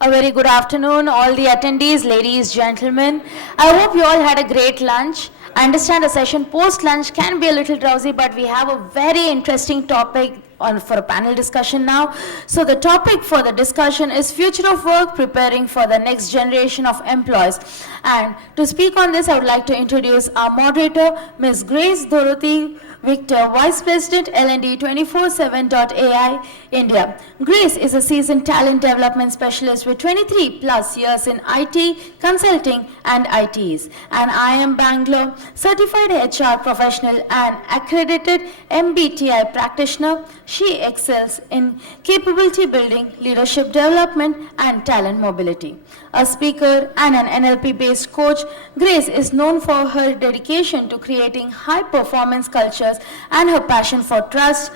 A very good afternoon, all the attendees, ladies, gentlemen. I hope you all had a great lunch. I understand a session post-lunch can be a little drowsy, but we have a very interesting topic for a panel discussion now. So the topic for the discussion is future of work, preparing for the next generation of employees. And to speak on this, I would like to introduce our moderator, Ms. Grace Dorothy Victor, Vice President, L&D 247.ai, India. Grace is a seasoned talent development specialist with 23 plus years in IT, consulting, and ITs. And I am Bangalore certified HR professional and accredited MBTI practitioner. She excels in capability building, leadership development, and talent mobility. A speaker and an NLP-based coach, Grace is known for her dedication to creating high-performance cultures and her passion for trust,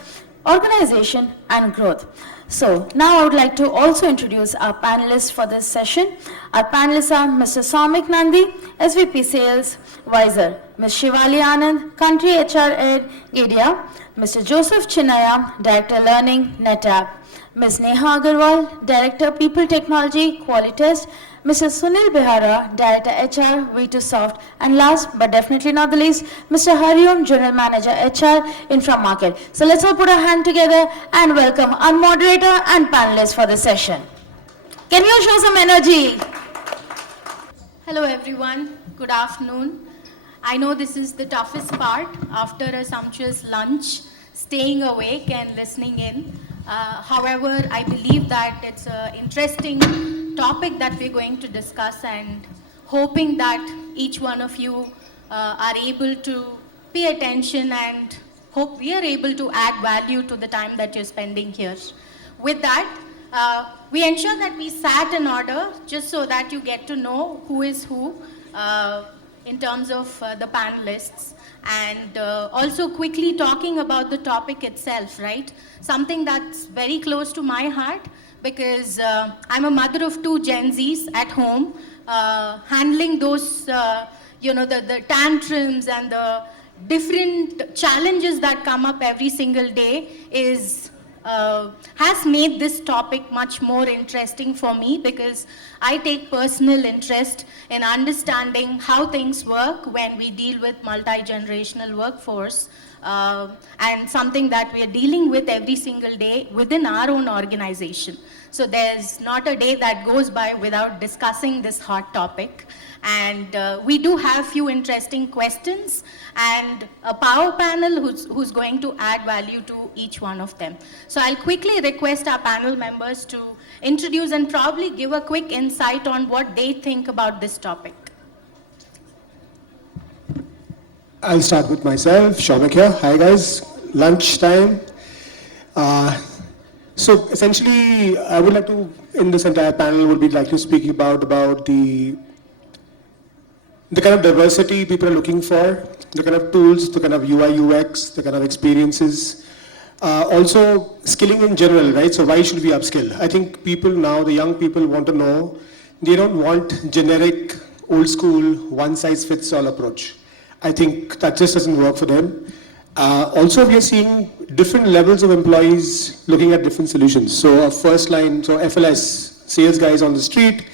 organization, and growth. So now I would like to also introduce our panelists for this session. Our panelists are Mr. Soumik Nandy, SVP Sales, WiZR, Ms. Shivali Anand, Country HR Head, Geidea, Mr. Joseph Chinnaya, Director Learning, NetApp, Ms. Neha Agarwal, Director People Technology, Qualitest, Mr. Sunil Behara, Director HR, V2Soft, and last but definitely not the least, Mr. Hariom, General Manager HR, Infra Market. So let's all put our hand together and welcome our moderator and panelists for the session. Can you show some energy? Hello everyone, good afternoon. I know this is the toughest part after a sumptuous lunch, staying awake and listening in. However, I believe that it's an interesting topic that we're going to discuss, and hoping that each one of you are able to pay attention and hope we are able to add value to the time that you're spending here. With that, we ensure that we sat in order just so that you get to know who is who in terms of the panelists. And also quickly talking about the topic itself, right? Something that's very close to my heart because I'm a mother of 2 Gen Zs at home, handling those, the tantrums and the different challenges that come up every single day has made this topic much more interesting for me because I take personal interest in understanding how things work when we deal with multi-generational workforce and something that we are dealing with every single day within our own organization. So there's not a day that goes by without discussing this hot topic. And we do have few interesting questions and a power panel who's going to add value to each one of them. So I'll quickly request our panel members to introduce and probably give a quick insight on what they think about this topic. I'll start with myself, Soumik here. Hi guys, lunchtime. So essentially, I would like to, in this entire panel, would be like to speak about the kind of diversity people are looking for, the kind of tools, the kind of UI, UX, the kind of experiences. Also, skilling in general, right? So why should we upskill? I think people now, the young people want to know, they don't want generic, old school, one-size-fits-all approach. I think that just doesn't work for them. Also, we are seeing different levels of employees looking at different solutions. So first line, so FLS, sales guys on the street.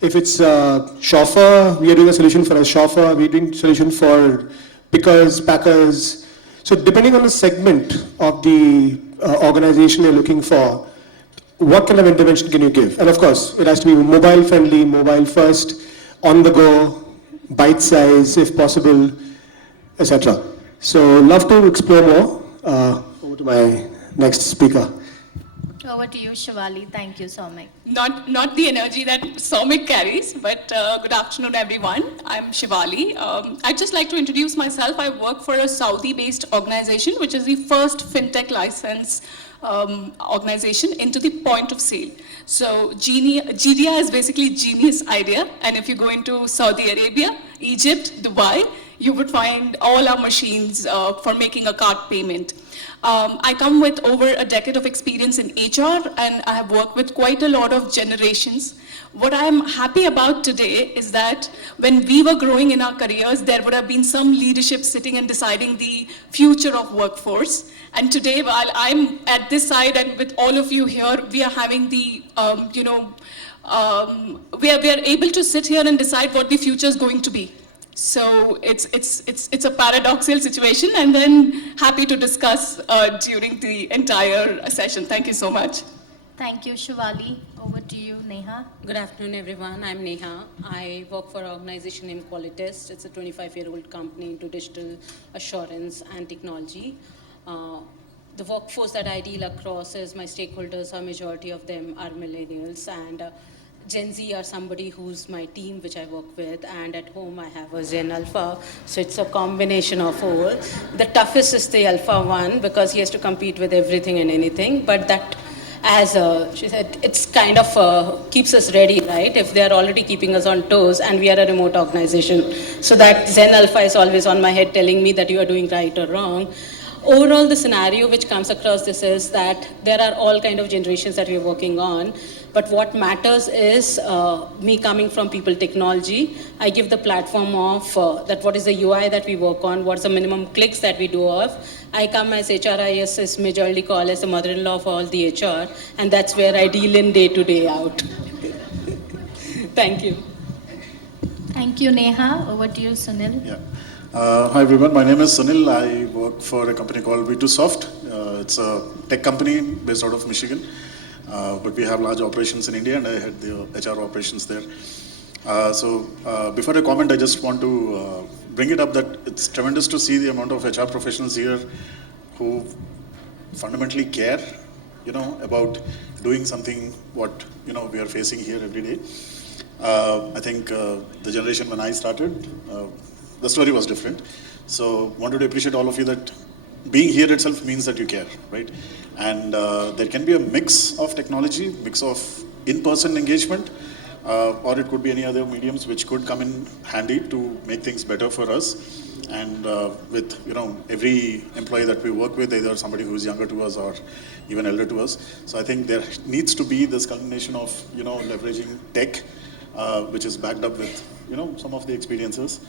If it's a chauffeur, we are doing a solution for a chauffeur. We're doing a solution for pickers, packers. So depending on the segment of the organization you're looking for, what kind of intervention can you give? And of course, it has to be mobile friendly, mobile first, on the go, bite size if possible, etc. So love to explore more. Over to my next speaker. Over to you, Shivali. Thank you, Soumik. Not the energy that Soumik carries, but good afternoon, everyone. I'm Shivali. I'd just like to introduce myself. I work for a Saudi-based organization, which is the first fintech license organization into the point of sale. So Geidea is basically genius idea. And if you go into Saudi Arabia, Egypt, Dubai, you would find all our machines for making a card payment. I come with over a decade of experience in HR, and I have worked with quite a lot of generations. What I'm happy about today is that when we were growing in our careers, there would have been some leadership sitting and deciding the future of workforce. And today, while I'm at this side and with all of you here, we are having the, we are able to sit here and decide what the future is going to be. So it's a paradoxical situation, and then happy to discuss during the entire session. Thank you so much. Thank you, Shivali. Over to you, Neha. Good afternoon, everyone. I'm Neha. I work for an organization named Qualitest. It's a 25-year-old company into digital assurance and technology. The workforce that I deal across is my stakeholders, a majority of them are millennials, and Gen Z are somebody who's my team, which I work with, and at home I have a Gen Alpha, so it's a combination of all. The toughest is the Alpha one because he has to compete with everything and anything, but that, as she said, it's kind of keeps us ready, right? If they're already keeping us on toes and we are a remote organization. So that Zen Alpha is always on my head telling me that you are doing right or wrong. Overall, the scenario which comes across this is that there are all kind of generations that we're working on. But what matters is me coming from people technology. I give the platform of that what is the UI that we work on, what's the minimum clicks that we do of. I come as HRIS is majorly called as the mother-in-law of all the HR, and that's where I deal in day to day out. Thank you. Thank you, Neha. Over to you, Sunil. Yeah. Hi everyone, my name is Sunil. I work for a company called V2Soft. It's a tech company based out of Michigan, but we have large operations in India, and I head the HR operations there. Before I comment, I just want to bring it up that it's tremendous to see the amount of HR professionals here who fundamentally care, about doing something what, we are facing here every day. I think the generation when I started, the story was different. So wanted to appreciate all of you that being here itself means that you care, right? And there can be a mix of technology, mix of in-person engagement, or it could be any other mediums which could come in handy to make things better for us. And with every employee that we work with, either somebody who is younger to us or even elder to us. So I think there needs to be this combination of leveraging tech, which is backed up with some of the experiences,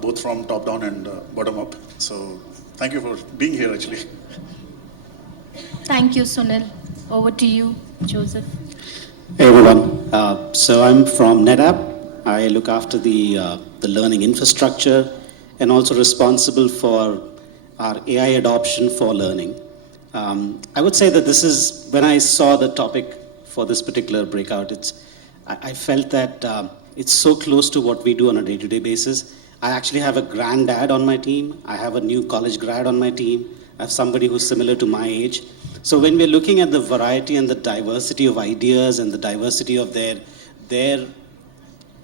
both from top down and bottom up. So thank you for being here actually. Thank you, Sunil. Over to you, Joseph. Hey everyone. So I'm from NetApp. I look after the learning infrastructure and also responsible for our AI adoption for learning. I would say that this is, when I saw the topic for this particular breakout, I felt that it's so close to what we do on a day-to-day basis. I actually have a granddad on my team. I have a new college grad on my team. I have somebody who's similar to my age. So when we're looking at the variety and the diversity of ideas and the diversity of their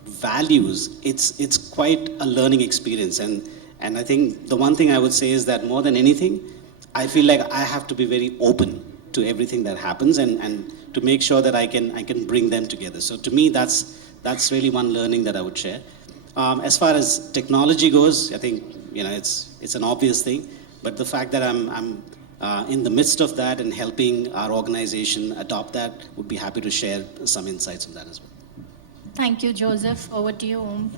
values, it's quite a learning experience. And I think the one thing I would say is that more than anything, I feel like I have to be very open to everything that happens and to make sure that I can bring them together. So to me, that's really one learning that I would share. As far as technology goes, I think it's an obvious thing, but the fact that I'm in the midst of that and helping our organization adopt that, would be happy to share some insights on that as well. Thank you, Joseph. Over to you, Om.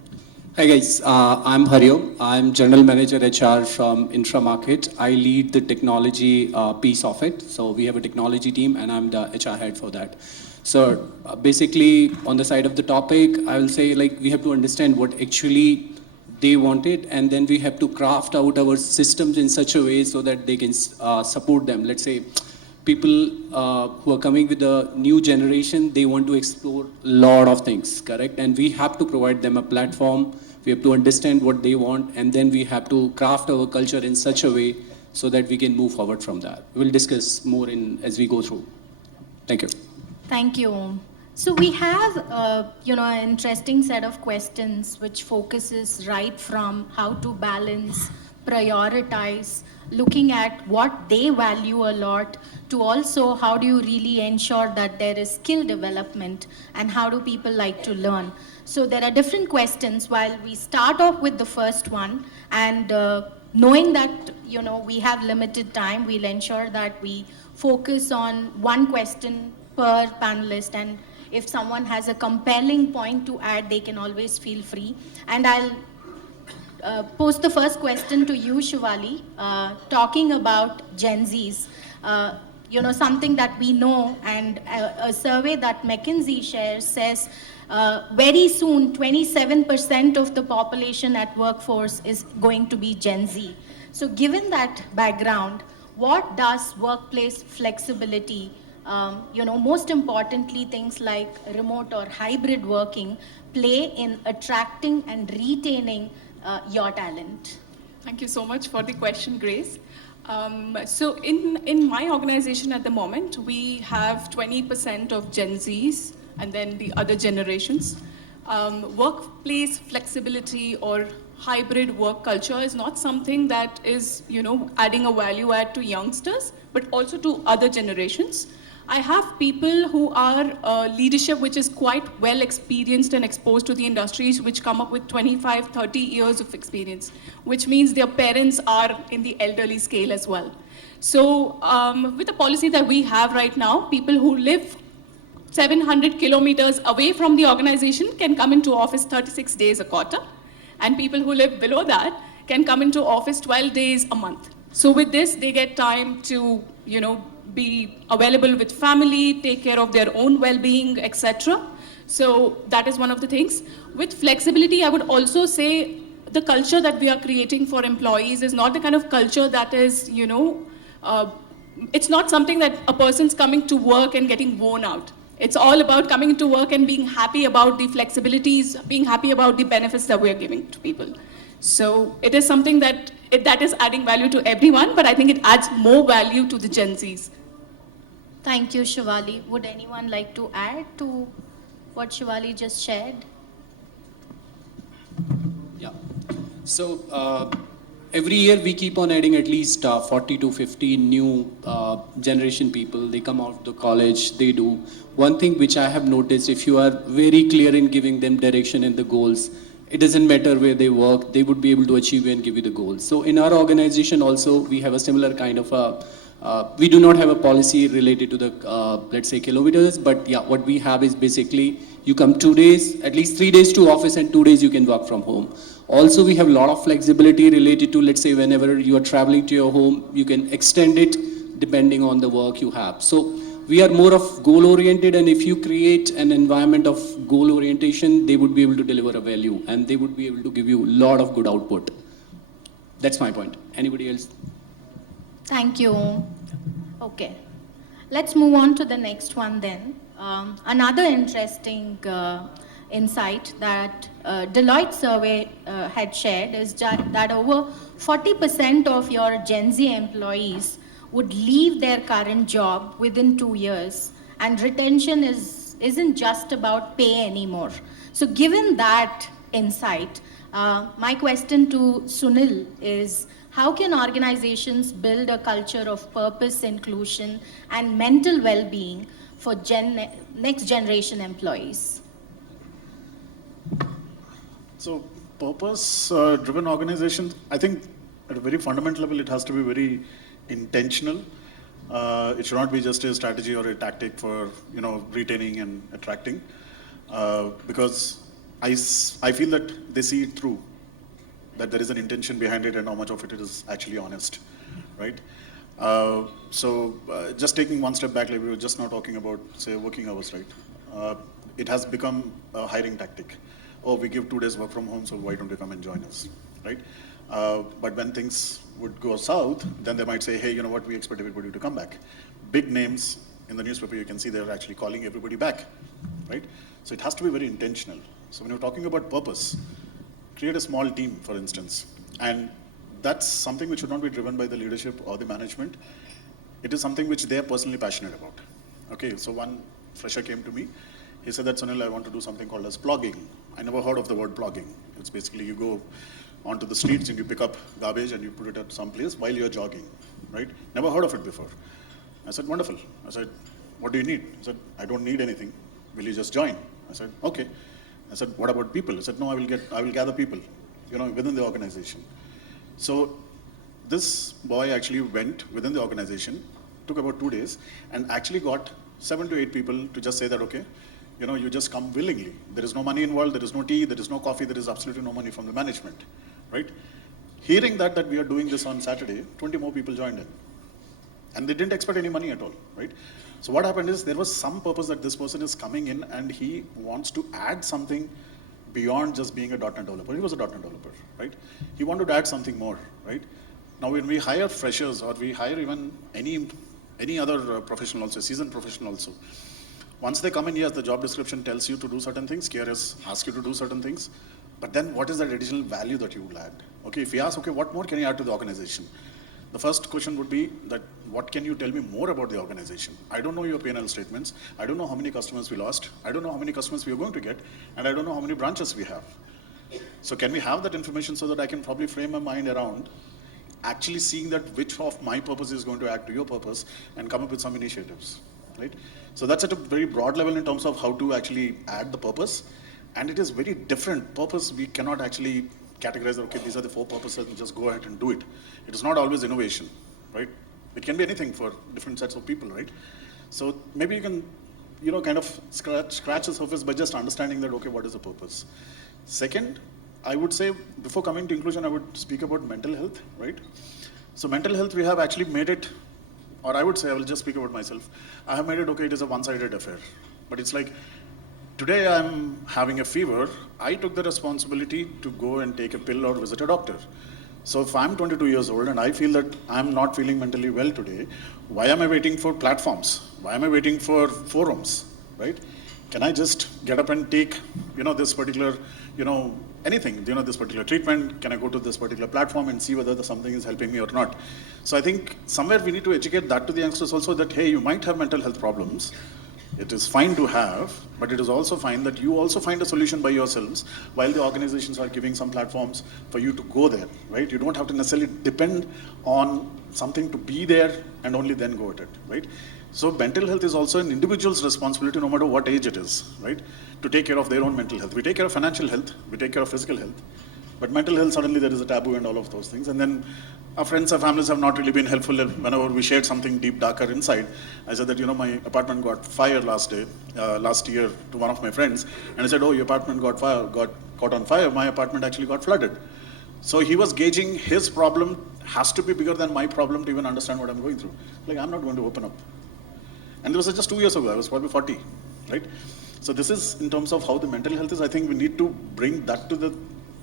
Hi guys, I'm Hario. I'm General Manager HR from Intramarket. I lead the technology piece of it. So we have a technology team and I'm the HR head for that. So basically on the side of the topic, I will say we have to understand what actually they wanted, and then we have to craft out our systems in such a way so that they can support them. Let's say people who are coming with the new generation, they want to explore a lot of things, correct? And we have to provide them a platform. We have to understand what they want, and then we have to craft our culture in such a way so that we can move forward from that. We'll discuss more as we go through. Thank you. Thank you, Om. So we have, an interesting set of questions which focuses right from how to balance, prioritize, looking at what they value a lot, to also how do you really ensure that there is skill development and how do people like to learn. So there are different questions. While we start off with the first one, and knowing that we have limited time, we'll ensure that we focus on one question per panelist, and if someone has a compelling point to add, they can always feel free. And I'll pose the first question to you, Shivali, talking about Gen Zs. Something that we know, and a survey that McKinsey shares says very soon 27% of the population at workforce is going to be Gen Z. So given that background, what does workplace flexibility, most importantly things like remote or hybrid working, play in attracting and retaining your talent? Thank you so much for the question, Grace. So in my organization at the moment, we have 20% of Gen Zs and then the other generations. Workplace flexibility or hybrid work culture is not something that is, adding a value add to youngsters, but also to other generations. I have people who are leadership which is quite well experienced and exposed to the industries, which come up with 25, 30 years of experience, which means their parents are in the elderly scale as well. So with the policy that we have right now, people who live 700 kilometers away from the organization can come into office 36 days a quarter, and people who live below that can come into office 12 days a month. So with this, they get time to, be available with family, take care of their own well-being, etc. So that is one of the things. With flexibility, I would also say the culture that we are creating for employees is not the kind of culture that is, it's not something that a person's coming to work and getting worn out. It's all about coming to work and being happy about the flexibilities, being happy about the benefits that we're giving to people. So it is something that is adding value to everyone, but I think it adds more value to the Gen Zs. Thank you, Shivali. Would anyone like to add to what Shivali just shared? Yeah. So every year we keep on adding at least 40 to 50 new generation people. They come out of the college, they do. One thing which I have noticed, if you are very clear in giving them direction and the goals, it doesn't matter where they work, they would be able to achieve and give you the goals. So in our organization also, we have a similar kind of we do not have a policy related to the, let's say, kilometers, but yeah, what we have is basically you come 2 days, at least 3 days to office and 2 days you can work from home. Also, we have a lot of flexibility related to, let's say, whenever you are traveling to your home, you can extend it depending on the work you have. So we are more of goal oriented, and if you create an environment of goal orientation, they would be able to deliver a value and they would be able to give you a lot of good output. That's my point. Anybody else? Thank you. Okay. Let's move on to the next one then. Another interesting insight that Deloitte survey had shared is that over 40% of your Gen Z employees would leave their current job within 2 years, and retention isn't just about pay anymore. So given that insight, my question to Sunil is, how can organizations build a culture of purpose, inclusion, and mental well-being for next generation employees? So purpose-driven organizations, I think at a very fundamental level, it has to be very intentional. It should not be just a strategy or a tactic for retaining and attracting, because I feel that they see it through, that there is an intention behind it and how much of it is actually honest, right? Just taking one step back, like we were just now talking about, say, working hours, right? It has become a hiring tactic. Oh, we give 2 days work from home, so why don't you come and join us, right? But when things would go south, then they might say, hey, you know what, we expect everybody to come back. Big names in the newspaper, you can see they're actually calling everybody back, right? So it has to be very intentional. So when you're talking about purpose, create a small team, for instance, and that's something which should not be driven by the leadership or the management. It is something which they are personally passionate about. Okay, so one fresher came to me. He said that, Sunil, I want to do something called as blogging. I never heard of the word blogging. It's basically you go onto the streets and you pick up garbage and you put it at some place while you're jogging, right? Never heard of it before. I said, wonderful. I said, what do you need? He said, I don't need anything. Will you just join? I said, okay. I said, what about people? He said, no, I will gather people, within the organization. So this boy actually went within the organization, took about 2 days, and actually got 7 to 8 people to just say that, okay, you just come willingly. There is no money involved, there is no tea, there is no coffee, there is absolutely no money from the management, right? Hearing that we are doing this on Saturday, 20 more people joined in. And they didn't expect any money at all, right? So what happened is there was some purpose that this person is coming in and he wants to add something beyond just being a .NET developer. He was a .NET developer, right? He wanted to add something more, right? Now when we hire freshers or we hire even any other professional also, seasoned professional also, once they come in, yes, the job description tells you to do certain things, KRS asks you to do certain things, but then what is that additional value that you will add? Okay, if we ask, okay, what more can you add to the organization? The first question would be that, what can you tell me more about the organization? I don't know your P&L statements. I don't know how many customers we lost. I don't know how many customers we are going to get. And I don't know how many branches we have. So can we have that information so that I can probably frame my mind around actually seeing that which of my purpose is going to add to your purpose and come up with some initiatives, right? So that's at a very broad level in terms of how to actually add the purpose. And it is very different. Purpose, we cannot actually categorize, okay, these are the 4 purposes and just go ahead and do it. It is not always innovation, right? It can be anything for different sets of people, right? So maybe you can, kind of scratch the surface by just understanding that, okay, what is the purpose? Second, I would say, before coming to inclusion, I would speak about mental health, right? So mental health, we have actually made it, or I would say, I will just speak about myself. I have made it, okay, it is a one-sided affair. But it's like, today I'm having a fever, I took the responsibility to go and take a pill or visit a doctor. So if I'm 22 years old and I feel that I'm not feeling mentally well today, why am I waiting for platforms? Why am I waiting for forums, right? Can I just get up and take, this particular, anything, this particular treatment? Can I go to this particular platform and see whether something is helping me or not? So I think somewhere we need to educate that to the youngsters also that, hey, you might have mental health problems. It is fine to have, but it is also fine that you also find a solution by yourselves while the organizations are giving some platforms for you to go there, right? You don't have to necessarily depend on something to be there and only then go at it, right? So mental health is also an individual's responsibility no matter what age it is, right? To take care of their own mental health. We take care of financial health, we take care of physical health, but mental health, suddenly there is a taboo and all of those things. And then our friends, our families have not really been helpful whenever we shared something deep, darker inside. I said that, my apartment got fire last year to one of my friends. And I said, oh, your apartment got on fire. My apartment actually got flooded. So he was gauging his problem has to be bigger than my problem to even understand what I'm going through. Like, I'm not going to open up. And this was just 2 years ago. I was probably 40, right? So this is in terms of how the mental health is. I think we need to bring that to the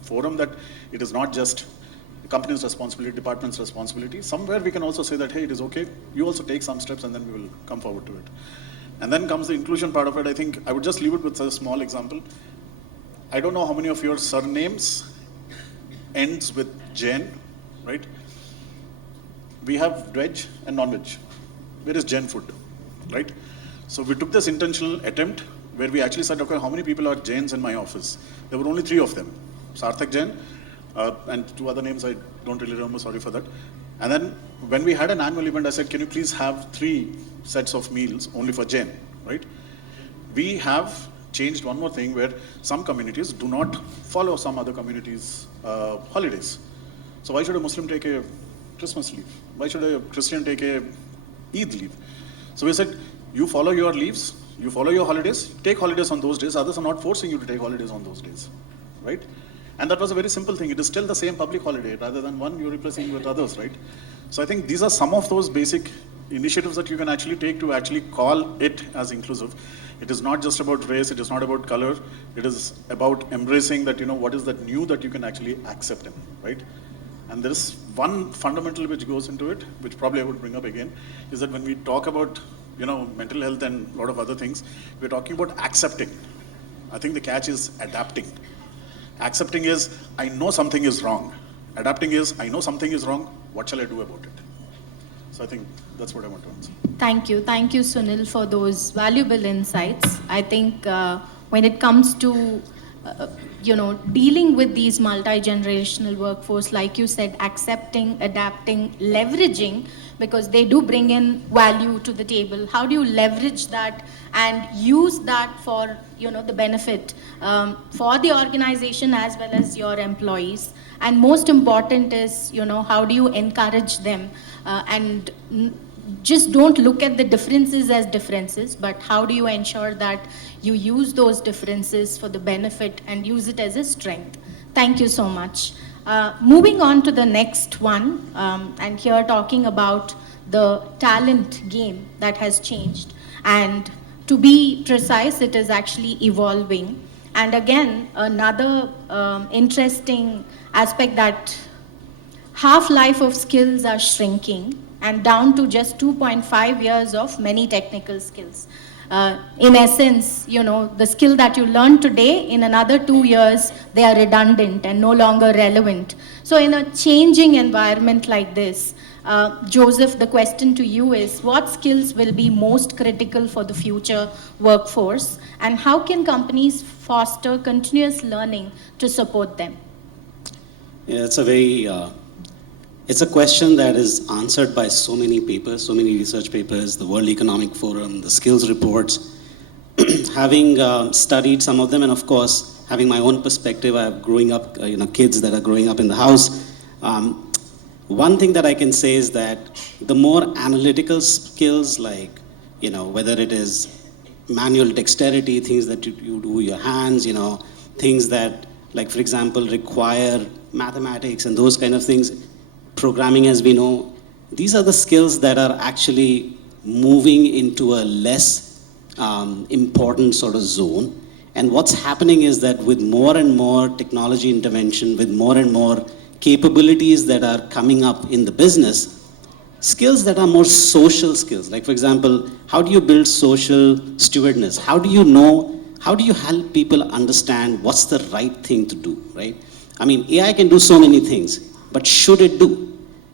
forum, that it is not just the company's responsibility, department's responsibility. Somewhere we can also say that, hey, it is okay. You also take some steps and then we will come forward to it. And then comes the inclusion part of it. I think I would just leave it with a small example. I don't know how many of your surnames ends with Jain, right? We have veg and non-veg. Where is Jain food, right? So we took this intentional attempt where we actually said, okay, how many people are Jains in my office? There were only 3 of them. Sarthak Jain, and 2 other names I don't really remember, sorry for that. And then when we had an annual event, I said, can you please have 3 sets of meals only for Jain, right? We have changed one more thing where some communities do not follow some other communities' holidays. So why should a Muslim take a Christmas leave? Why should a Christian take a Eid leave? So we said, you follow your leaves, you follow your holidays, take holidays on those days. Others are not forcing you to take holidays on those days, right? And that was a very simple thing. It is still the same public holiday, rather than one you're replacing with others, right? So I think these are some of those basic initiatives that you can actually take to actually call it as inclusive. It is not just about race, it is not about color, it is about embracing that, what is that new that you can actually accept in, right? And there is one fundamental which goes into it, which probably I would bring up again, is that when we talk about, mental health and a lot of other things, we're talking about accepting. I think the catch is adapting. Accepting is, I know something is wrong. Adapting is, I know something is wrong, what shall I do about it? So I think that's what I want to answer. Thank you, Sunil, for those valuable insights. I think when it comes to dealing with these multi-generational workforce, like you said, accepting, adapting, leveraging, because they do bring in value to the table. How do you leverage that and use that for, the benefit for the organization as well as your employees? And most important is, how do you encourage them and just don't look at the differences as differences, but how do you ensure that you use those differences for the benefit and use it as a strength? Thank you so much. Moving on to the next one, and here talking about the talent game that has changed. And to be precise, it is actually evolving. And again, another interesting aspect that half-life of skills are shrinking and down to just 2.5 years of many technical skills. In essence, the skill that you learn today, in another 2 years, they are redundant and no longer relevant. So in a changing environment like this, Joseph, the question to you is, what skills will be most critical for the future workforce, and how can companies foster continuous learning to support them? Yeah, it's a question that is answered by so many papers, so many research papers, the World Economic Forum, the skills reports. Having studied some of them, and of course, having my own perspective, I have growing up, kids that are growing up in the house. One thing that I can say is that the more analytical skills, like, whether it is manual dexterity, things that you do with your hands, things that, like, for example, require mathematics and those kind of things, programming as we know, these are the skills that are actually moving into a less important sort of zone. And what's happening is that with more and more technology intervention, with more and more capabilities that are coming up in the business, skills that are more social skills, like for example, how do you build social stewardness? How do you help people understand what's the right thing to do, right? I mean, AI can do so many things, but should it do?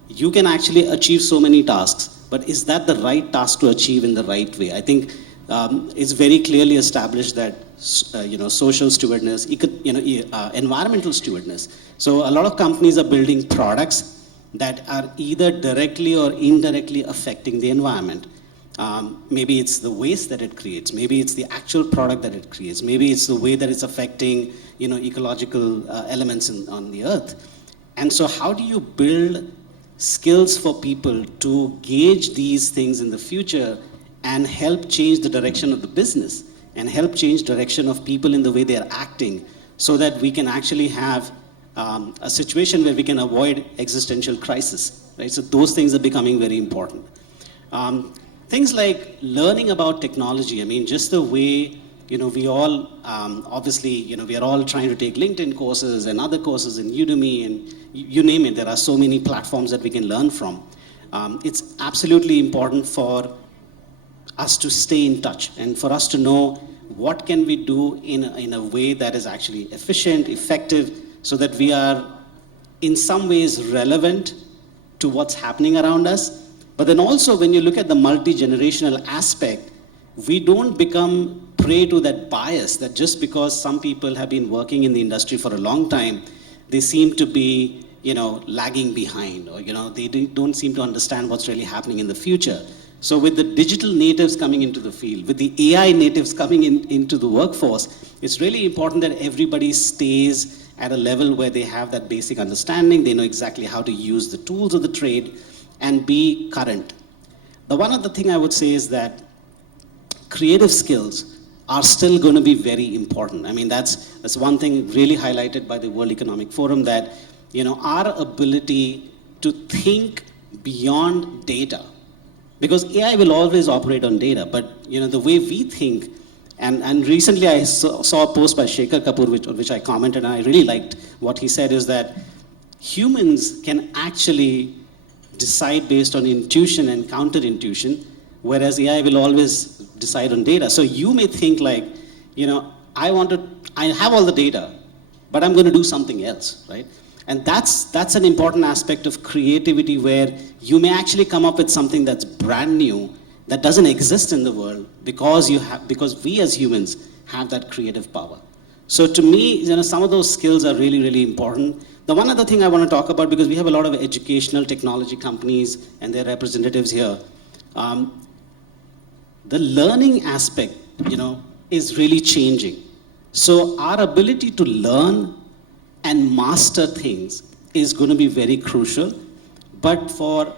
You can actually achieve so many tasks, but is that the right task to achieve in the right way? I think it's very clearly established that social stewardness, environmental stewardness. So a lot of companies are building products that are either directly or indirectly affecting the environment. Maybe it's the waste that it creates. Maybe it's the actual product that it creates. Maybe it's the way that it's affecting ecological elements on the earth. And so how do you build skills for people to gauge these things in the future and help change the direction of the business and help change direction of people in the way they are acting, so that we can actually have a situation where we can avoid existential crisis, right? So those things are becoming very important. Things like learning about technology. I mean, just the way, we all, obviously, we are all trying to take LinkedIn courses and other courses in Udemy, and you name it, there are so many platforms that we can learn from. It's absolutely important for us to stay in touch and for us to know what can we do in a way that is actually efficient, effective, so that we are in some ways relevant to what's happening around us. But then also, when you look at the multi-generational aspect, we don't become prey to that bias that just because some people have been working in the industry for a long time, they seem to be, lagging behind, or, they don't seem to understand what's really happening in the future. So with the digital natives coming into the field, with the AI natives coming into the workforce, it's really important that everybody stays at a level where they have that basic understanding, they know exactly how to use the tools of the trade and be current. The one other thing I would say is that creative skills are still going to be very important. I mean, that's one thing really highlighted by the World Economic Forum, that our ability to think beyond data, because AI will always operate on data, but the way we think, and recently I saw a post by Shekhar Kapoor, which I commented, and I really liked what he said, is that humans can actually decide based on intuition and counterintuition, whereas AI will always decide on data. So you may think like, I have all the data, but I'm going to do something else, right? And that's an important aspect of creativity, where you may actually come up with something that's brand new, that doesn't exist in the world, because we as humans have that creative power. So to me, some of those skills are really, really important. The one other thing I want to talk about, because we have a lot of educational technology companies and their representatives here, the learning aspect, is really changing. So our ability to learn and master things is going to be very crucial. But for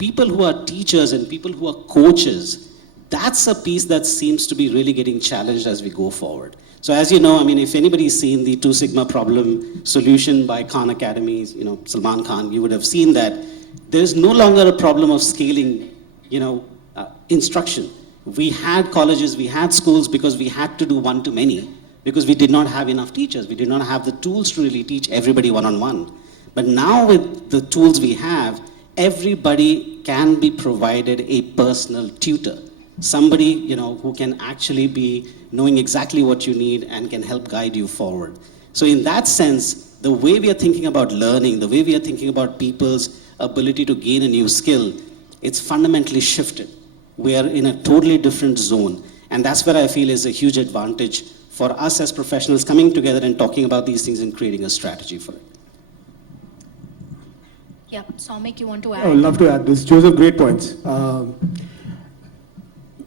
people who are teachers and people who are coaches, that's a piece that seems to be really getting challenged as we go forward. So as you know, I mean, if anybody's seen the Two Sigma problem solution by Khan Academy, Salman Khan, you would have seen that there's no longer a problem of scaling, instruction. We had colleges, we had schools because we had to do one-to-many, because we did not have enough teachers. We did not have the tools to really teach everybody one-on-one. But now with the tools we have, everybody can be provided a personal tutor. Somebody, who can actually be knowing exactly what you need and can help guide you forward. So in that sense, the way we are thinking about learning, the way we are thinking about people's ability to gain a new skill, it's fundamentally shifted. We are in a totally different zone. And that's where I feel is a huge advantage for us as professionals coming together and talking about these things and creating a strategy for it. Yeah, Soumik, you want to I add? would love to add this. Joseph, great points.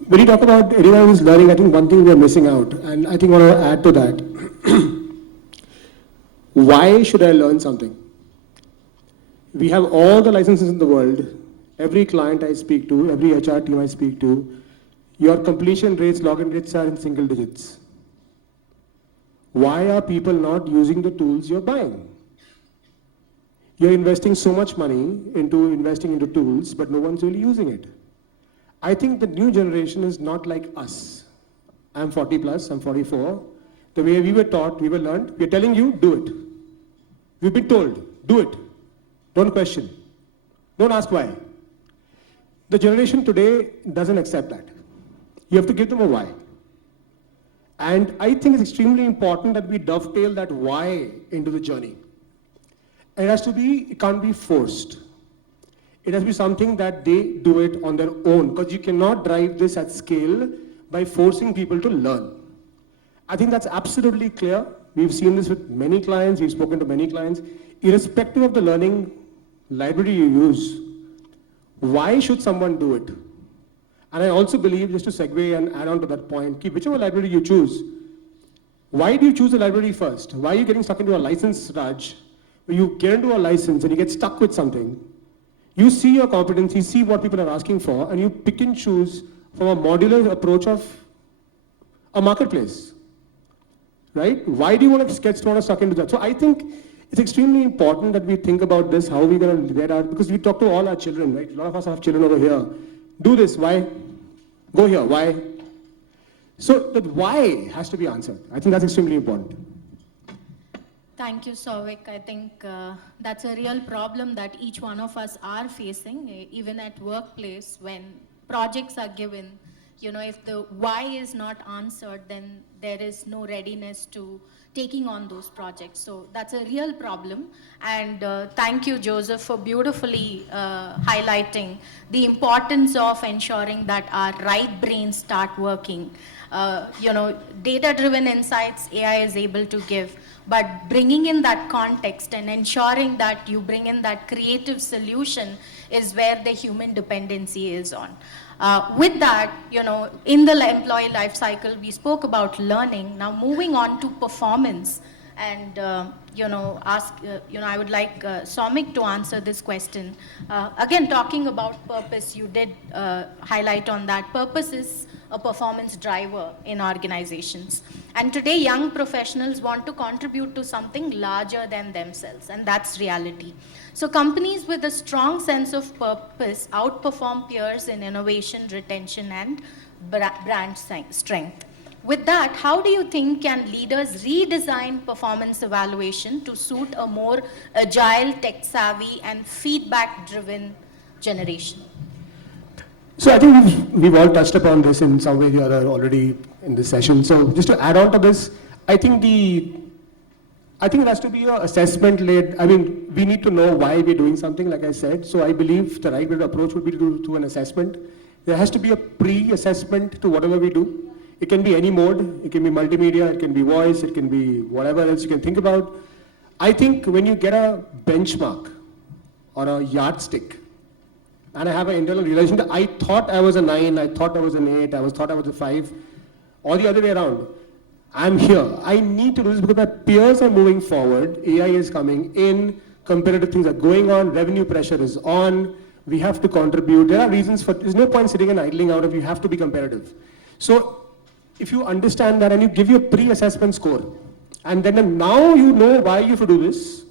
When you talk about anyone who's learning, I think one thing we are missing out, and I think I want to add to that. Why should I learn something? We have all the licenses in the world. Every client I speak to, every HR team I speak to, your completion rates, login rates are in single digits. Why are people not using the tools you're buying? You're investing so much money into investing into tools, but no one's really using it. I think the new generation is not like us. I'm 40 plus, I'm 44. The way we were taught, we were learned, we're telling you, do it. We've been told, do it. Don't question. Don't ask why. The generation today doesn't accept that. You have to give them a why. And I think it's extremely important that we dovetail that why into the journey. It has to be, it can't be forced. It has to be something that they do it on their own, because you cannot drive this at scale by forcing people to learn. I think that's absolutely clear. We've seen this with many clients, we've spoken to many clients. Irrespective of the learning library you use, why should someone do it? And I also believe, just to segue and add on to that point, whichever library you choose, why do you choose the library first? Why are you getting stuck into a license, Raj? When you get into a license and you get stuck with something, you see your competency, see what people are asking for, and you pick and choose from a modular approach of a marketplace, right? Why do you want to get stuck into that? So I think it's extremely important that we think about this, how we're going to get out, because we talk to all our children, right? A lot of us have children over here. Do this, why? Go here, why? So that why has to be answered. I think that's extremely important. Thank you, Soumik. I think that's a real problem that each one of us are facing, even at workplace, when projects are given. If the why is not answered, then there is no readiness to taking on those projects. So that's a real problem. And thank you, Joseph, for beautifully highlighting the importance of ensuring that our right brains start working. Data-driven insights AI is able to give, but bringing in that context and ensuring that you bring in that creative solution is where the human dependency is on. With that, in the employee life cycle, we spoke about learning. Now moving on to performance, and I would like Soumik to answer this question. Again, talking about purpose, you did highlight on that. Purpose is a performance driver in organizations. And today, young professionals want to contribute to something larger than themselves, and that's reality. So companies with a strong sense of purpose outperform peers in innovation, retention, and brand strength. With that, how do you think can leaders redesign performance evaluation to suit a more agile, tech-savvy, and feedback-driven generation? So I think we've all touched upon this in some way or the other already in this session. So just to add on to this, I think it has to be an assessment-led. I mean, we need to know why we're doing something, like I said. So I believe the right way to approach would be to do an assessment. There has to be a pre-assessment to whatever we do. It can be any mode. It can be multimedia. It can be voice. It can be whatever else you can think about. I think when you get a benchmark or a yardstick, and I have an internal realization that I thought I was a 9, I thought I was an 8, thought I was a 5, or the other way around. I'm here. I need to do this because my peers are moving forward. AI is coming in. Competitive things are going on. Revenue pressure is on. We have to contribute. There are reasons for, there's no point sitting and idling out if you have to be competitive. So if you understand that and you give your pre-assessment score, and then now you know why you have to do this,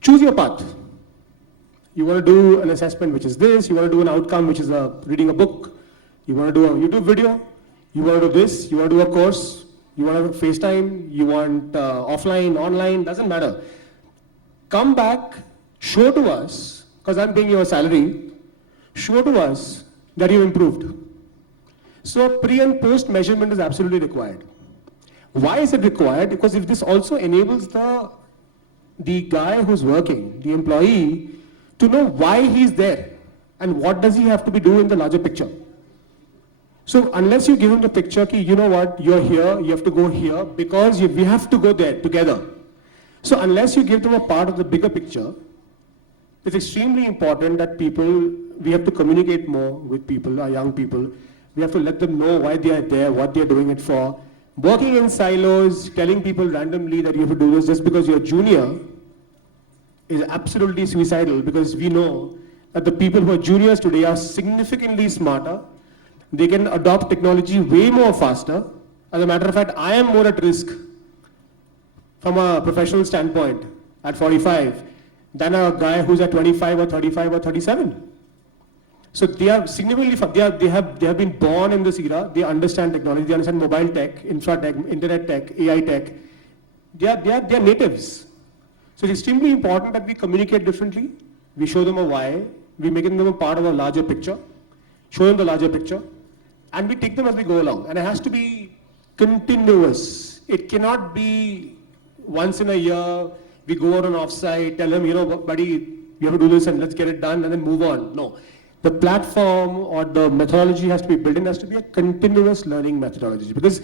choose your path. You want to do an assessment which is this, you want to do an outcome which is reading a book, you want to do a YouTube video, you want to do this, you want to do a course, you want to FaceTime, you want offline, online, doesn't matter. Come back, show to us, because I'm paying you a salary, show to us that you've improved. So pre and post measurement is absolutely required. Why is it required? Because if this also enables the guy who's working, the employee, to know why he's there and what does he have to be doing in the larger picture. So unless you give him the picture, ki, you know what, you're here, you have to go here, because we have to go there together. So unless you give them a part of the bigger picture, it's extremely important that we have to communicate more with people, our young people. We have to let them know why they are there, what they're doing it for. Working in silos, telling people randomly that you have to do this just because you're junior is absolutely suicidal, because we know that the people who are juniors today are significantly smarter. They can adopt technology way more faster. As a matter of fact, I am more at risk from a professional standpoint at 45 than a guy who's at 25 or 35 or 37. So they are significantly, they have been born in this era. They understand technology, they understand mobile tech, infra tech, internet tech, AI tech. They are natives. So it's extremely important that we communicate differently. We show them a why. We make them a part of a larger picture. Show them the larger picture. And we take them as we go along. And it has to be continuous. It cannot be once in a year, we go out on offsite, tell them, buddy, you have to do this and let's get it done and then move on. No. The platform or the methodology has to be built in, has to be a continuous learning methodology. Because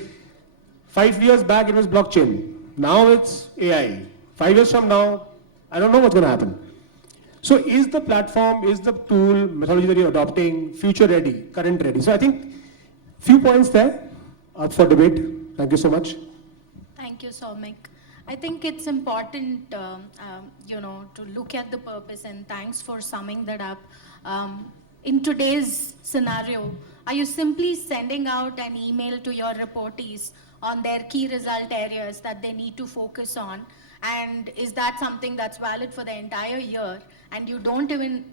5 years back it was blockchain. Now it's AI. 5 years from now, I don't know what's going to happen. So is the platform, is the tool, methodology that you're adopting future ready, current ready? So I think few points there up for debate. Thank you so much. Thank you, Soumik. I think it's important, to look at the purpose, and thanks for summing that up. In today's scenario, are you simply sending out an email to your reportees on their key result areas that they need to focus on? And is that something that's valid for the entire year, and you don't even,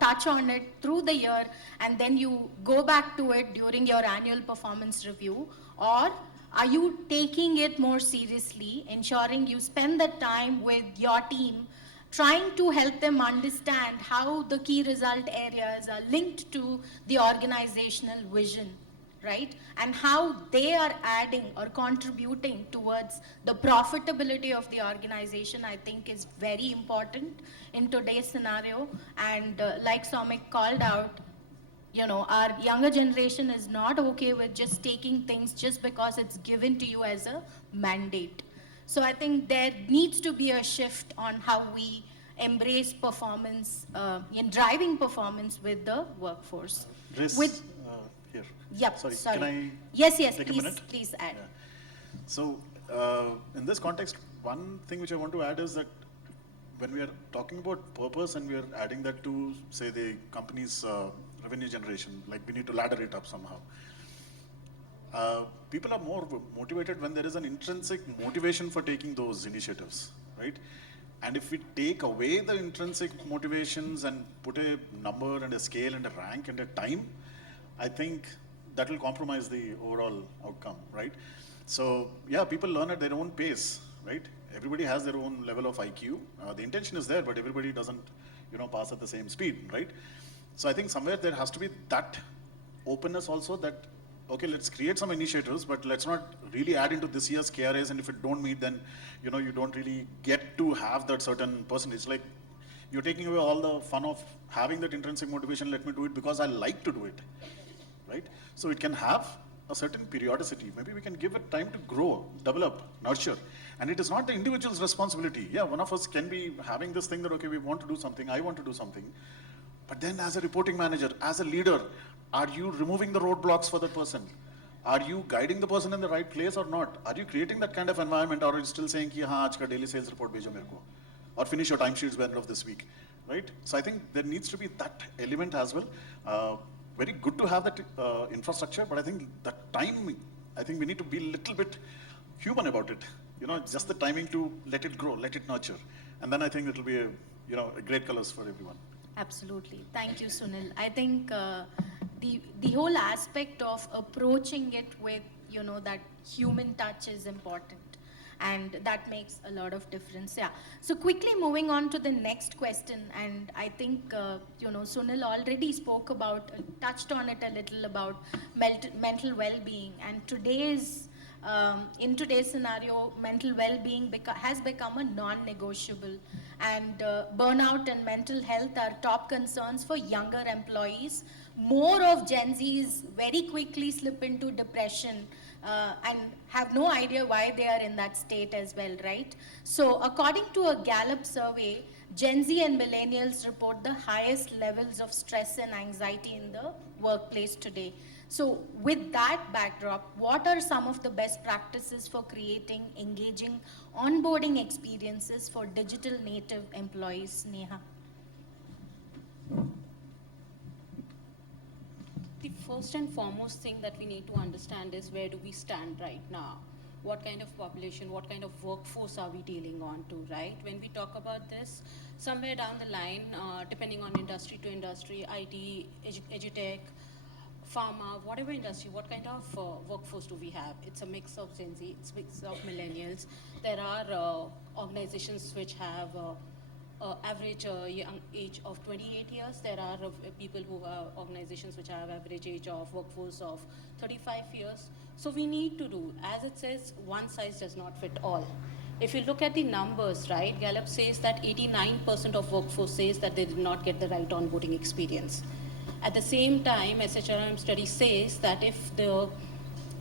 touch on it through the year, and then you go back to it during your annual performance review? Or are you taking it more seriously, ensuring you spend the time with your team, trying to help them understand how the key result areas are linked to the organizational vision, right? And how they are adding or contributing towards the profitability of the organization, I think is very important in today's scenario. And like Soumik called out, our younger generation is not okay with just taking things just because it's given to you as a mandate. So I think there needs to be a shift on how we embrace performance, in driving performance with the workforce. Here. Yep, Sorry. sorry. Can I Yes, take a minute? please add. Yeah. So, in this context, one thing which I want to add is that when we are talking about purpose and we are adding that to, say, the company's revenue generation, like we need to ladder it up somehow. People are more motivated when there is an intrinsic motivation for taking those initiatives, right? And if we take away the intrinsic motivations and put a number and a scale and a rank and a time, I think that will compromise the overall outcome, right? So yeah, people learn at their own pace, right? Everybody has their own level of IQ. The intention is there, but everybody doesn't, pass at the same speed, right? So I think somewhere there has to be that openness also, that okay, let's create some initiatives, but let's not really add into this year's KRAs, and if it don't meet, then you don't really get to have that certain percentage. Like you're taking away all the fun of having that intrinsic motivation. Let me do it because I like to do it, right? So it can have a certain periodicity. Maybe we can give it time to grow, develop, nurture. And it is not the individual's responsibility. Yeah, one of us can be having this thing that, okay, we want to do something, I want to do something. But then as a reporting manager, as a leader, are you removing the roadblocks for that person? Are you guiding the person in the right place or not? Are you creating that kind of environment, or are you still saying, ki, haan, aaj ka daily sales report bhejo mere ko, or finish your timesheets by the end of this week, right? So I think there needs to be that element as well. Very good to have that infrastructure, but I think that time, I think we need to be a little bit human about it. You know, just the timing to let it grow, let it nurture. And then I think it'll be a great colors for everyone. Absolutely. Thank you, Sunil. I think the whole aspect of approaching it with, that human touch is important. And that makes a lot of difference. Yeah. So quickly moving on to the next question, and I think Sunil already spoke about, touched on it a little about mental well-being, and in today's scenario, mental well-being has become a non-negotiable, and burnout and mental health are top concerns for younger employees. More of Gen Zs very quickly slip into depression and have no idea why they are in that state as well, right? So according to a Gallup survey, Gen Z and Millennials report the highest levels of stress and anxiety in the workplace today. So with that backdrop, what are some of the best practices for creating engaging onboarding experiences for digital native employees, Neha? The first and foremost thing that we need to understand is where do we stand right now? What kind of population, what kind of workforce are we dealing on to, right? When we talk about this, somewhere down the line, depending on industry to industry, IT, edutech, pharma, whatever industry, what kind of workforce do we have? It's a mix of Gen Z, it's a mix of millennials. There are organizations which have average young age of 28 years. There are people who are organizations which have average age of workforce of 35 years. So we need to do, as it says, one size does not fit all. If you look at the numbers, right, Gallup says that 89% of workforce says that they did not get the right onboarding experience. At the same time, SHRM study says that if the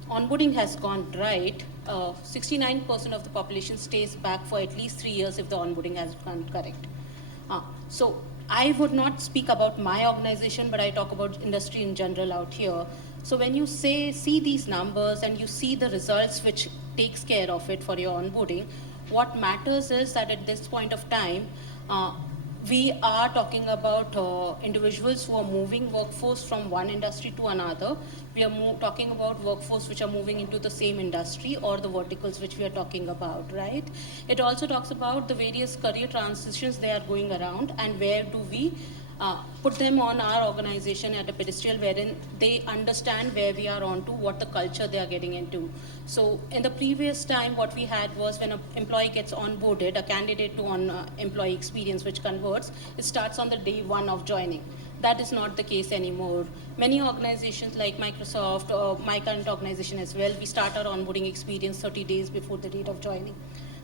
onboarding has gone right, 69% of the population stays back for at least 3 years if the onboarding has gone correct. So I would not speak about my organization, but I talk about industry in general out here. So when you see these numbers and you see the results which takes care of it for your onboarding, what matters is that at this point of time, we are talking about individuals who are moving workforce from one industry to another. We are talking about workforce which are moving into the same industry or the verticals which we are talking about, right? It also talks about the various career transitions they are going around and where do we put them on our organization at a pedestal wherein they understand where we are on to, what the culture they are getting into. So in the previous time, what we had was when an employee gets onboarded, a candidate to employee experience which converts, it starts on the day one of joining. That is not the case anymore. Many organizations like Microsoft or my current organization as well, we start our onboarding experience 30 days before the date of joining,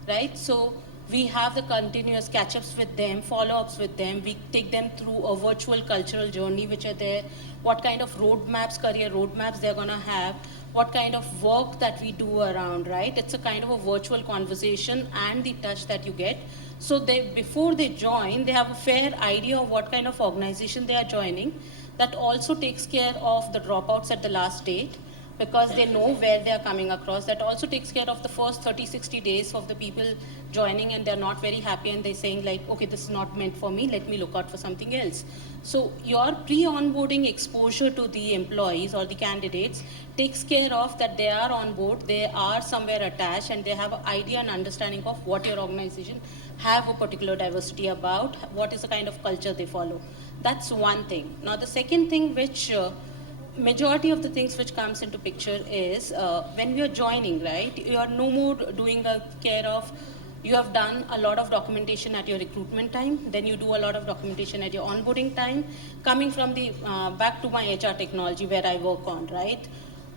right? So we have the continuous catch-ups with them, follow-ups with them. We take them through a virtual cultural journey which are there, what kind of roadmaps, career roadmaps they're gonna have, what kind of work that we do around, right? It's a kind of a virtual conversation and the touch that you get. So before they join, they have a fair idea of what kind of organization they are joining. That also takes care of the dropouts at the last date because they know where they are coming across. That also takes care of the first 30, 60 days of the people joining and they're not very happy and they're saying like, okay, this is not meant for me, let me look out for something else. So your pre-onboarding exposure to the employees or the candidates takes care of that they are on board, they are somewhere attached and they have an idea and understanding of what your organization have a particular diversity about, what is the kind of culture they follow. That's one thing. Now the second thing which majority of the things which comes into picture is when we are joining, right, you are no more doing a care of, you have done a lot of documentation at your recruitment time, then you do a lot of documentation at your onboarding time. Coming from the back to my HR technology where I work on, right,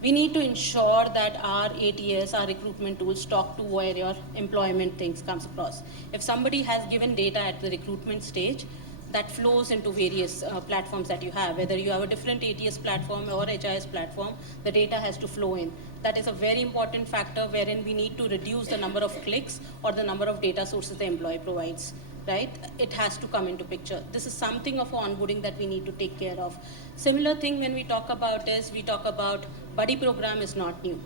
we need to ensure that our ATS, our recruitment tools talk to where your employment things comes across. If somebody has given data at the recruitment stage, that flows into various platforms that you have. Whether you have a different ATS platform or HIS platform, the data has to flow in. That is a very important factor wherein we need to reduce the number of clicks or the number of data sources the employee provides, right? It has to come into picture. This is something of onboarding that we need to take care of. Similar thing when we talk about is, we talk about buddy program is not new.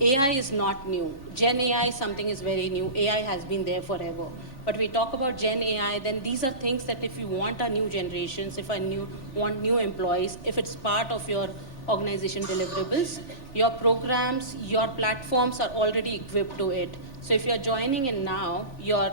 AI is not new. Gen AI, something is very new. AI has been there forever. But we talk about Gen AI, then these are things that if you want our new generations, if want new employees, if it's part of your organization deliverables, your programs, your platforms are already equipped to it. So if you're joining in now, your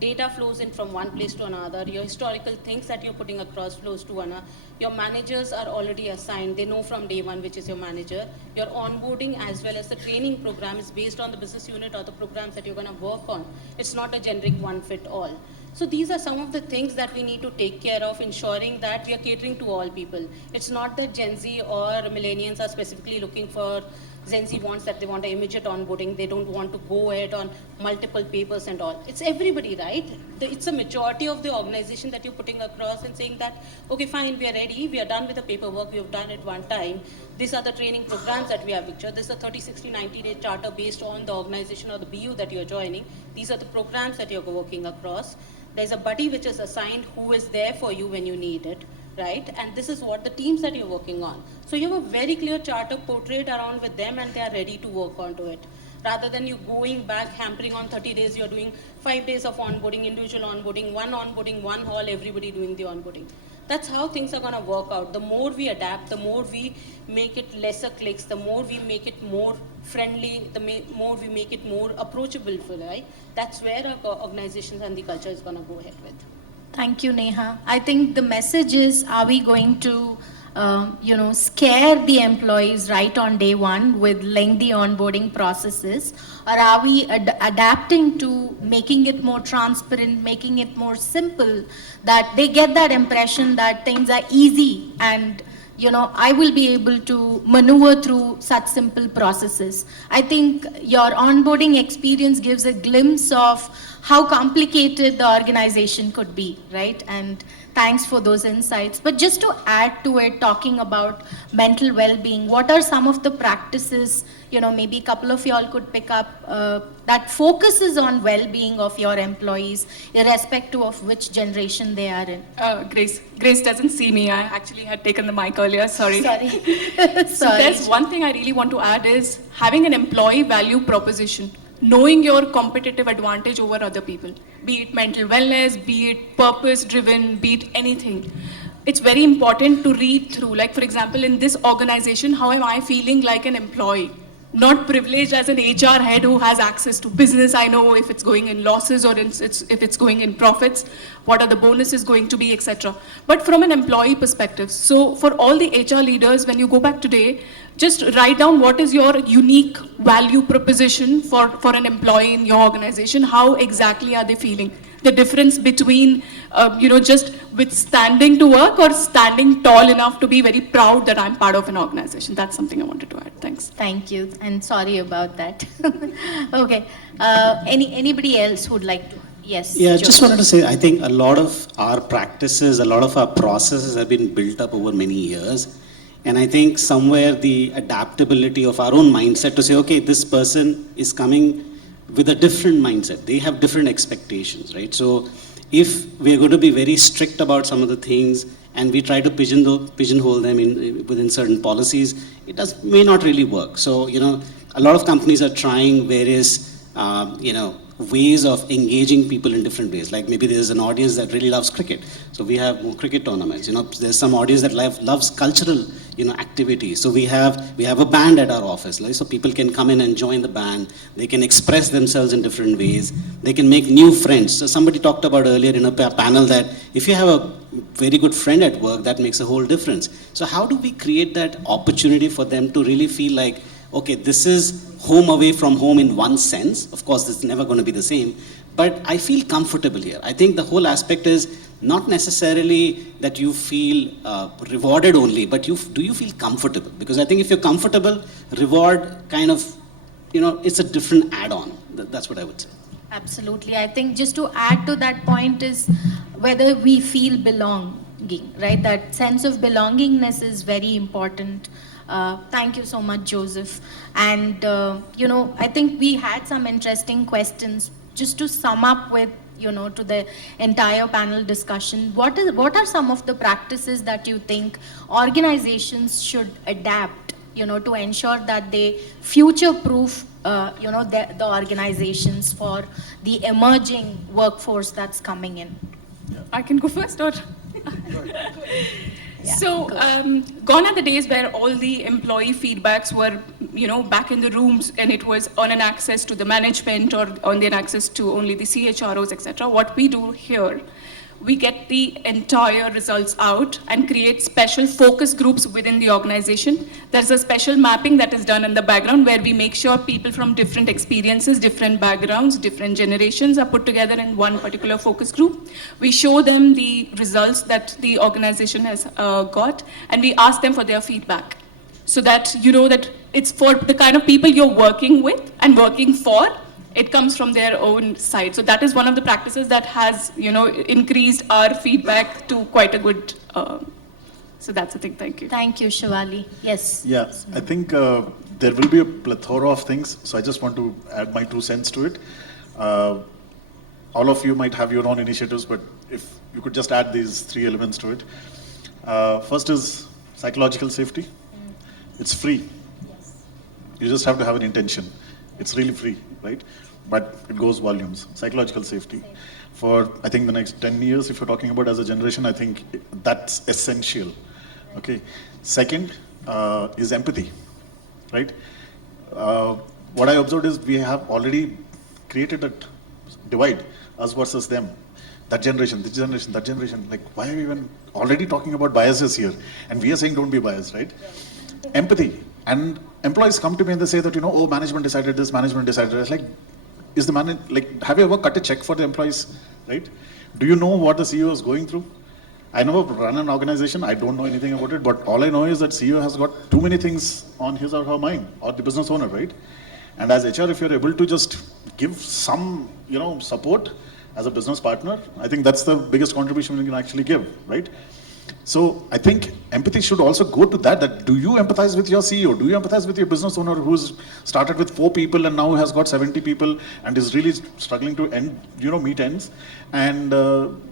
data flows in from one place to another, your historical things that you're putting across flows to another, your managers are already assigned, they know from day one which is your manager, your onboarding as well as the training program is based on the business unit or the programs that you're going to work on. It's not a generic one fit all. So these are some of the things that we need to take care of, ensuring that we are catering to all people. It's not that Gen Z or millennials are specifically looking for, Gen Z wants that they want an immediate onboarding, they don't want to go ahead on multiple papers and all. It's everybody, right? It's a majority of the organization that you're putting across and saying that, okay, fine, we are ready, we are done with the paperwork, we have done it one time. These are the training programs that we have pictured. This is a 30, 60, 90-day charter based on the organization or the BU that you're joining. These are the programs that you're working across. There's a buddy which is assigned who is there for you when you need it, right? And this is what the teams that you're working on. So you have a very clear charter portrayed around with them and they are ready to work onto it. Rather than you going back, hampering on 30 days, you're doing 5 days of onboarding, individual onboarding, one hall, everybody doing the onboarding. That's how things are going to work out. The more we adapt, the more we make it lesser clicks, the more we make it more friendly, the more we make it more approachable for, right? That's where our organizations and the culture is going to go ahead with. Thank you, Neha. I think the message is, are we going to scare the employees right on day one with lengthy onboarding processes, or are we adapting to making it more transparent, making it more simple, that they get that impression that things are easy and I will be able to maneuver through such simple processes. I think your onboarding experience gives a glimpse of how complicated the organization could be, right? And thanks for those insights. But just to add to it, talking about mental well-being, what are some of the practices, maybe a couple of y'all could pick up that focuses on well-being of your employees, irrespective of which generation they are in? Grace doesn't see me. I actually had taken the mic earlier. Sorry. So Sorry. there's one thing I really want to add is having an employee value proposition. Knowing your competitive advantage over other people, be it mental wellness, be it purpose-driven, be it anything. It's very important to read through. Like, for example, in this organization, how am I feeling like an employee? Not privileged as an HR head who has access to business. I know if it's going in losses or if it's going in profits, what are the bonuses going to be, etc. But from an employee perspective, so for all the HR leaders, when you go back today, just write down what is your unique value proposition for an employee in your organization. How exactly are they feeling? The difference between, just withstanding to work or standing tall enough to be very proud that I'm part of an organization. That's something I wanted to add. Thanks. Thank you, and sorry about that. Okay, anybody else would like to? Yes. Yeah, Joe. just wanted to say, I think a lot of our practices, a lot of our processes have been built up over many years. And I think somewhere the adaptability of our own mindset to say, okay, this person is coming with a different mindset. They have different expectations, right? So if we're going to be very strict about some of the things and we try to pigeonhole them within certain policies, it may not really work. So, a lot of companies are trying various, ways of engaging people in different ways. Like maybe there's an audience that really loves cricket, so we have more cricket tournaments. There's some audience that loves cultural, activities. So we have a band at our office, right? So people can come in and join the band. They can express themselves in different ways. They can make new friends. So somebody talked about earlier in a panel that if you have a very good friend at work, that makes a whole difference. So how do we create that opportunity for them to really feel like, okay, this is home away from home in one sense. Of course, it's never going to be the same, but I feel comfortable here. I think the whole aspect is not necessarily that you feel rewarded only, but do you feel comfortable? Because I think if you're comfortable, reward kind of, it's a different add-on. That's what I would say. Absolutely. I think just to add to that point is whether we feel belonging, right? That sense of belongingness is very important. Thank you so much, Joseph. And, I think we had some interesting questions. Just to sum up with, to the entire panel discussion, what are some of the practices that you think organizations should adapt to ensure that they future-proof, the organizations for the emerging workforce that's coming in. I can go first, or? So, gone are the days where all the employee feedbacks were, back in the rooms, and it was on an access to the management or on an access to only the CHROs, etc. What we do here, we get the entire results out and create special focus groups within the organization. There's a special mapping that is done in the background where we make sure people from different experiences, different backgrounds, different generations are put together in one particular focus group. We show them the results that the organization has got, and we ask them for their feedback, so that you know that it's for the kind of people you're working with and working for. It comes from their own side. So that is one of the practices that has, increased our feedback to quite a good, so that's the thing. Thank you. Thank you, Shivali. Yes. Yeah, I think there will be a plethora of things, so I just want to add my 2 cents to it. All of you might have your own initiatives, but if you could just add these 3 elements to it. First is psychological safety. It's free. You just have to have an intention. It's really free, right? But it goes volumes. Psychological safety. For, I think, the next 10 years, if you're talking about as a generation, I think that's essential. Okay. Second is empathy, right? What I observed is we have already created a divide, us versus them. That generation, this generation, that generation. Like, why are we even already talking about biases here? And we are saying don't be biased, right? Empathy. And employees come to me and they say that, oh, management decided this, management decided this. Like, is the have you ever cut a check for the employees, right? Do you know what the CEO is going through? I never run an organization, I don't know anything about it, but all I know is that CEO has got too many things on his or her mind, or the business owner, right? And as HR, if you're able to just give some, support as a business partner, I think that's the biggest contribution we can actually give, right? So I think empathy should also go to that do you empathize with your CEO? Do you empathize with your business owner who's started with 4 people and now has got 70 people and is really struggling to meet ends, and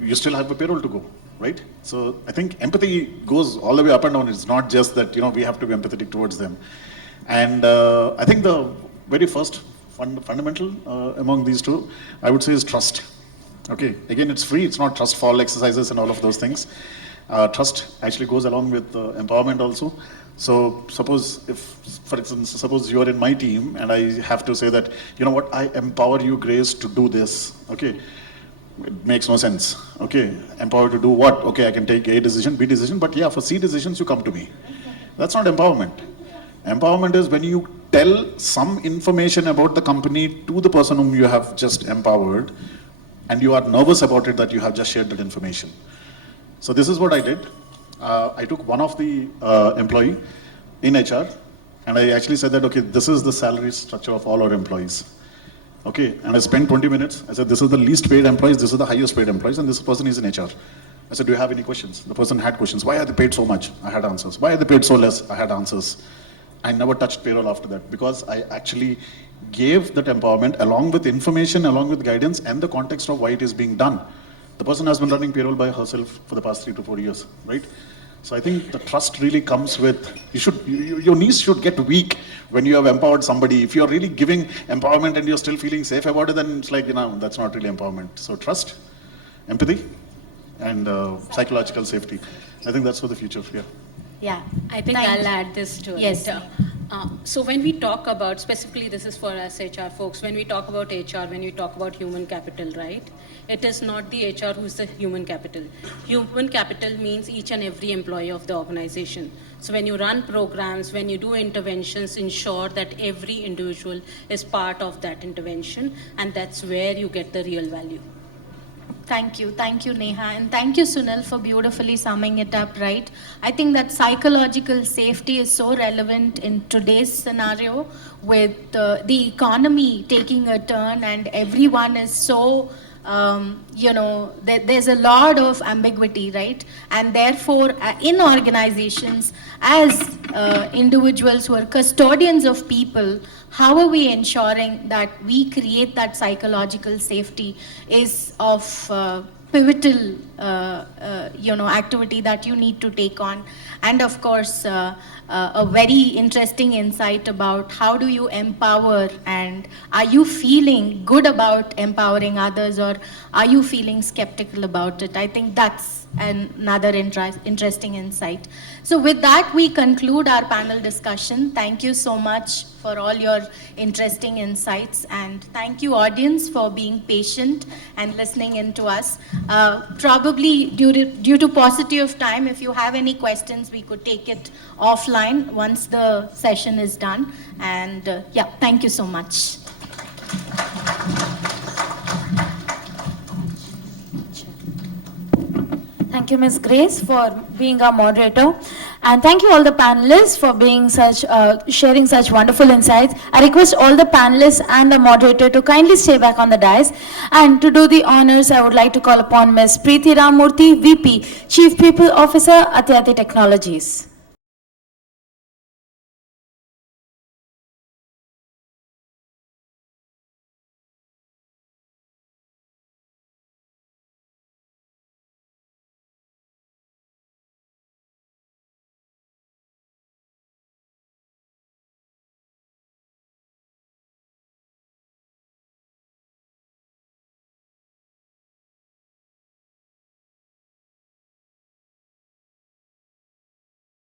you still have a payroll to go, right? So I think empathy goes all the way up and down. It's not just that, we have to be empathetic towards them. And I think the very first fundamental among these 2, I would say, is trust. Okay, again, it's free. It's not trust fall exercises and all of those things. Trust actually goes along with empowerment also. So suppose for instance, you're in my team and I have to say that, I empower you, Grace, to do this. Okay, it makes no sense. Okay, empower to do what? Okay, I can take A decision, B decision, but yeah, for C decisions, you come to me. That's not empowerment. Empowerment is when you tell some information about the company to the person whom you have just empowered, and you are nervous about it that you have just shared that information. So this is what I did. I took one of the employee in HR, and I actually said that, okay, this is the salary structure of all our employees. Okay, and I spent 20 minutes. I said, this is the least paid employees, this is the highest paid employees, and this person is in HR. I said, do you have any questions? The person had questions. Why are they paid so much? I had answers. Why are they paid so less? I had answers. I never touched payroll after that, because I actually gave that empowerment along with information, along with guidance, and the context of why it is being done. The person has been running payroll by herself for the past 3 to 4 years, right? So I think the trust really comes with, your knees should get weak when you have empowered somebody. If you're really giving empowerment and you're still feeling safe about it, then it's like, that's not really empowerment. So trust, empathy, and psychological safety. I think that's for the future, yeah. Yeah. I think I'll add this to yes. it. So when we talk about, specifically this is for us HR folks, when we talk about HR, when we talk about human capital, right? It is not the HR who's the human capital. Human capital means each and every employee of the organization. So when you run programs, when you do interventions, ensure that every individual is part of that intervention, and that's where you get the real value. Thank you, Neha, and thank you, Sunil, for beautifully summing it up, right? I think that psychological safety is so relevant in today's scenario with the economy taking a turn and everyone is so, there's a lot of ambiguity, right? And therefore, in organizations, as individuals who are custodians of people, how are we ensuring that we create that psychological safety is of pivotal activity that you need to take on, and of course a very interesting insight about how do you empower, and are you feeling good about empowering others, or are you feeling skeptical about it? I think that's another interesting insight. So with that, we conclude our panel discussion. Thank you so much for all your interesting insights, and thank you audience for being patient and listening in to us. Probably due to paucity of time, if you have any questions, we could take it offline once the session is done. And yeah, thank you so much. Thank you, Ms. Grace, for being our moderator. And thank you all the panelists for being sharing such wonderful insights. I request all the panelists and the moderator to kindly stay back on the dais. And to do the honors, I would like to call upon Ms. Preeti Ramurthy, VP, Chief People Officer, Atyati Technologies.